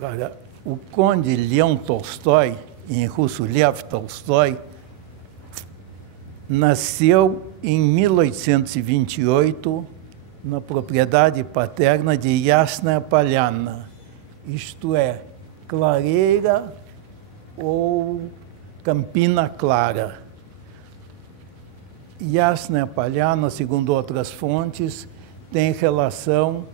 Agora, o conde Leão Tolstói, em russo Lev Tolstói, nasceu em 1828 na propriedade paterna de Yasnaya Polyana, isto é, clareira ou campina clara. Yasnaya Polyana, segundo outras fontes, tem relação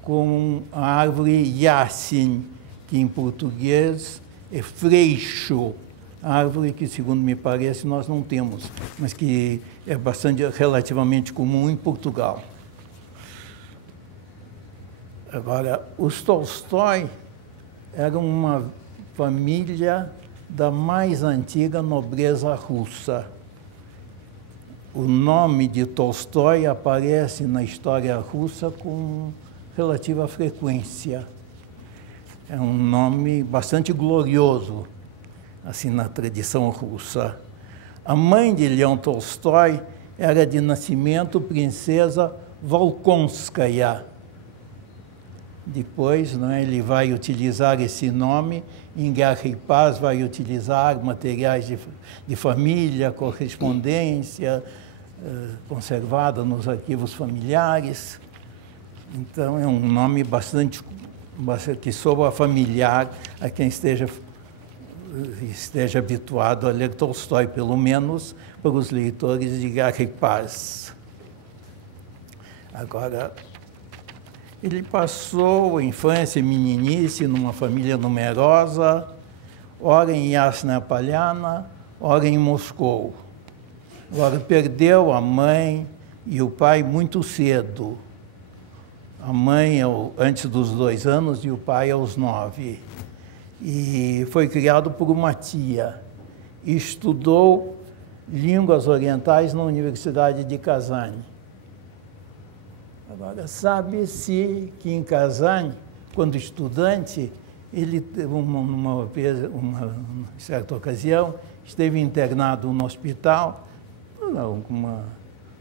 com a árvore Yasin, que em português é freixo, árvore que, segundo me parece, nós não temos, mas que é relativamente comum em Portugal. Agora, os Tolstói eram uma família da mais antiga nobreza russa. O nome de Tolstói aparece na história russa com relativa frequência. É um nome bastante glorioso, assim, na tradição russa. A mãe de Leão Tolstói era de nascimento princesa Volkonskaya. Depois, ele vai utilizar esse nome em Guerra e Paz, vai utilizar materiais de família, correspondência conservada nos arquivos familiares. Então, é um nome bastante que soa familiar a quem esteja habituado a ler Tolstói, pelo menos para os leitores de Guerra e Paz. Agora, ele passou a infância e meninice numa família numerosa, ora em Yasnaya Polyana, ora em Moscou. Agora, perdeu a mãe e o pai muito cedo. A mãe antes dos 2 anos e o pai aos 9. E foi criado por uma tia. Estudou línguas orientais na Universidade de Kazan. Agora, sabe-se que em Kazan, quando estudante, ele, uma certa ocasião, esteve internado no hospital por alguma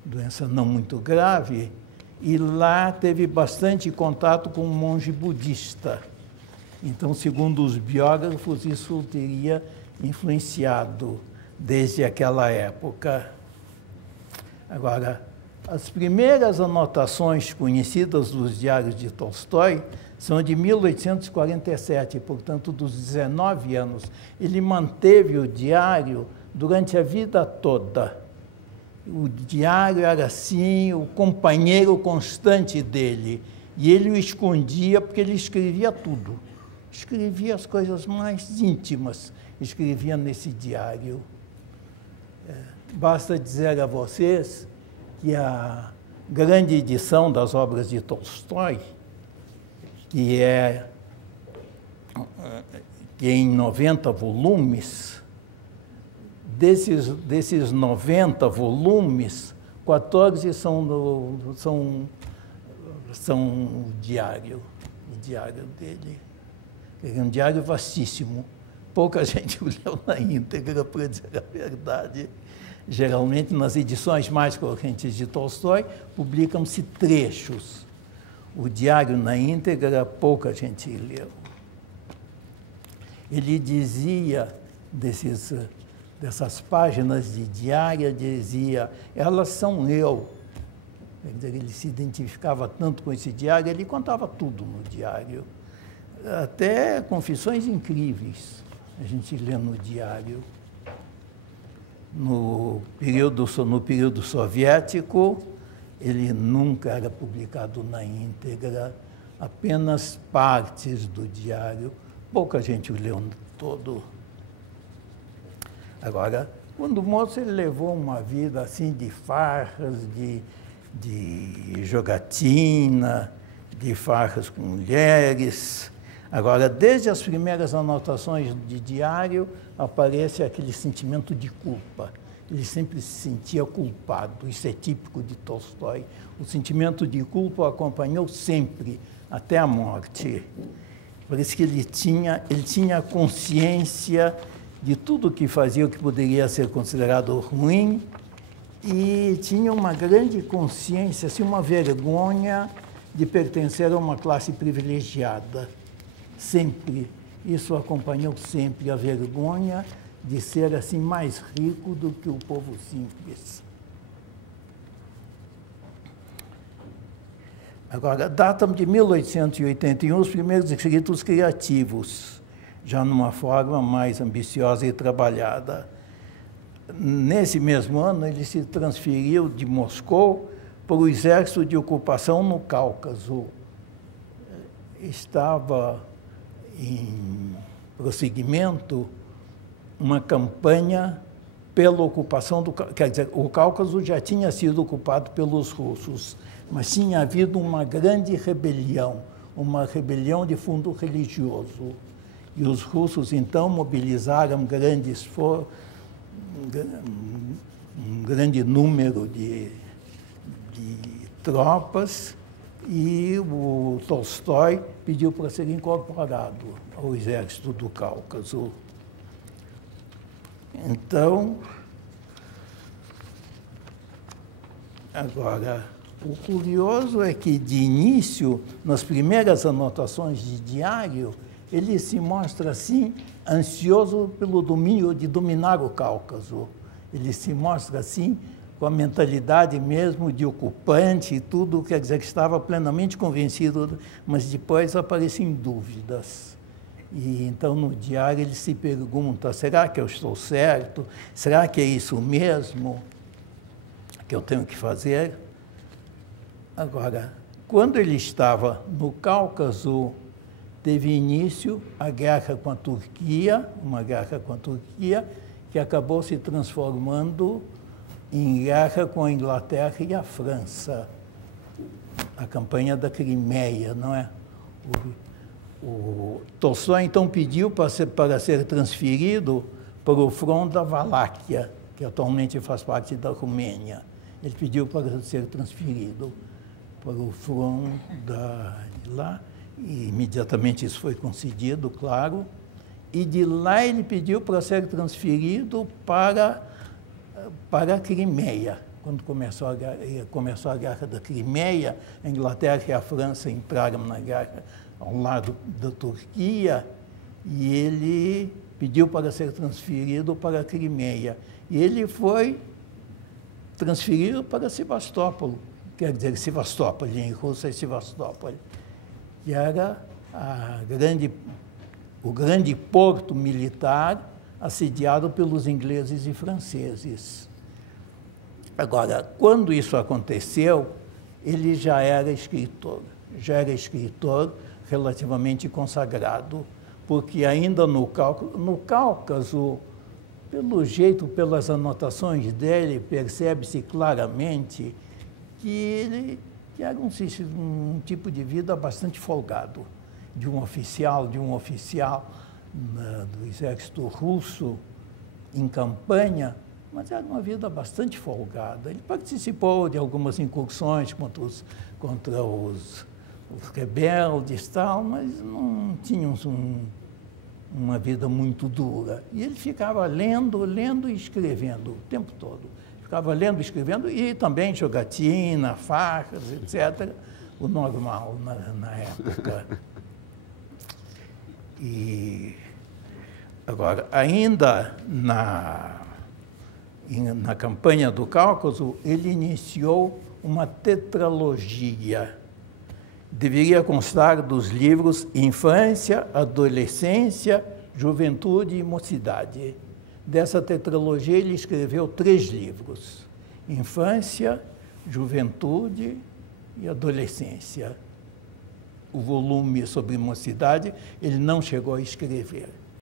doença não muito grave, e lá teve bastante contato com um monge budista. Então, segundo os biógrafos, isso teria influenciado desde aquela época. Agora, as primeiras anotações conhecidas dos diários de Tolstói são de 1847, portanto, dos 19 anos. Ele manteve o diário durante a vida toda. O diário era, assim, o companheiro constante dele. E ele o escondia porque ele escrevia tudo. Escrevia as coisas mais íntimas, escrevia nesse diário. Basta dizer a vocês que a grande edição das obras de Tolstói, que é em 90 volumes, desses 90 volumes, 14 são o diário dele. É um diário vastíssimo. Pouca gente o leu na íntegra, para dizer a verdade. Geralmente, nas edições mais correntes de Tolstói, publicam-se trechos. O diário na íntegra, pouca gente leu. Ele dizia, dessas páginas de diária, dizia, elas são eu. Quer dizer, ele se identificava tanto com esse diário, ele contava tudo no diário. Até confissões incríveis a gente lê no diário. No período soviético, ele nunca era publicado na íntegra, apenas partes do diário. Pouca gente o leu todo. Agora, quando moço, ele levou uma vida assim de farras, de jogatina, de farras com mulheres. Agora, desde as primeiras anotações de diário, aparece aquele sentimento de culpa. Ele sempre se sentia culpado. Isso é típico de Tolstói. O sentimento de culpa o acompanhou sempre, até a morte. Parece que ele tinha consciência de tudo que fazia o que poderia ser considerado ruim e tinha uma grande consciência, assim, uma vergonha de pertencer a uma classe privilegiada. sempre. Isso acompanhou sempre a vergonha de ser assim mais rico do que o povo simples. Agora, datam de 1881 os primeiros escritos criativos, já numa forma mais ambiciosa e trabalhada. Nesse mesmo ano, ele se transferiu de Moscou para o exército de ocupação no Cáucaso. Estava em prosseguimento uma campanha pela ocupação do Cáucaso. Quer dizer, o Cáucaso já tinha sido ocupado pelos russos, mas tinha havido uma grande rebelião, uma rebelião de fundo religioso. E os russos, então, mobilizaram um grande número de tropas, e o Tolstói pediu para ser incorporado ao exército do Cáucaso. Então, agora, o curioso é que, de início, nas primeiras anotações de diário, ele se mostra, assim, ansioso pelo domínio, de dominar o Cáucaso. Ele se mostra, assim, com a mentalidade mesmo de ocupante e tudo, quer dizer que estava plenamente convencido, mas depois aparecem dúvidas. E então, no diário, ele se pergunta, será que eu estou certo? Será que é isso mesmo que eu tenho que fazer? Agora, quando ele estava no Cáucaso, teve início a guerra com a Turquia, uma guerra com a Turquia, que acabou se transformando em guerra com a Inglaterra e a França. A campanha da Crimeia, não é? O Tolstói, então, pediu para ser transferido para o front da Valáquia, que atualmente faz parte da Romênia. Ele pediu para ser transferido para o front de lá, e imediatamente isso foi concedido, claro, e de lá ele pediu para ser transferido para a Crimeia. Quando começou a Guerra da Crimeia, a Inglaterra e a França entraram na guerra ao lado da Turquia, e ele pediu para ser transferido para a Crimeia. E ele foi transferido para Sevastópol, quer dizer, Sevastópol, em russo é Sevastópol, que era o grande porto militar assediado pelos ingleses e franceses. Agora, quando isso aconteceu, ele já era escritor relativamente consagrado, porque ainda no Cáucaso, pelo jeito, pelas anotações dele, percebe-se claramente que ele era um tipo de vida bastante folgado, de um oficial do exército russo em campanha, mas era uma vida bastante folgada. Ele participou de algumas incursões contra os rebeldes e tal, mas não tinha uma vida muito dura. E ele ficava lendo e escrevendo o tempo todo. Ficava lendo e escrevendo, e também jogatina, farras, etc., o normal na época. E agora, ainda na campanha do Cáucaso, ele iniciou uma tetralogia. Deveria constar dos livros Infância, Adolescência, Juventude e Mocidade. Dessa tetralogia, ele escreveu 3 livros: Infância, Juventude e Adolescência. O volume sobre mocidade ele não chegou a escrever.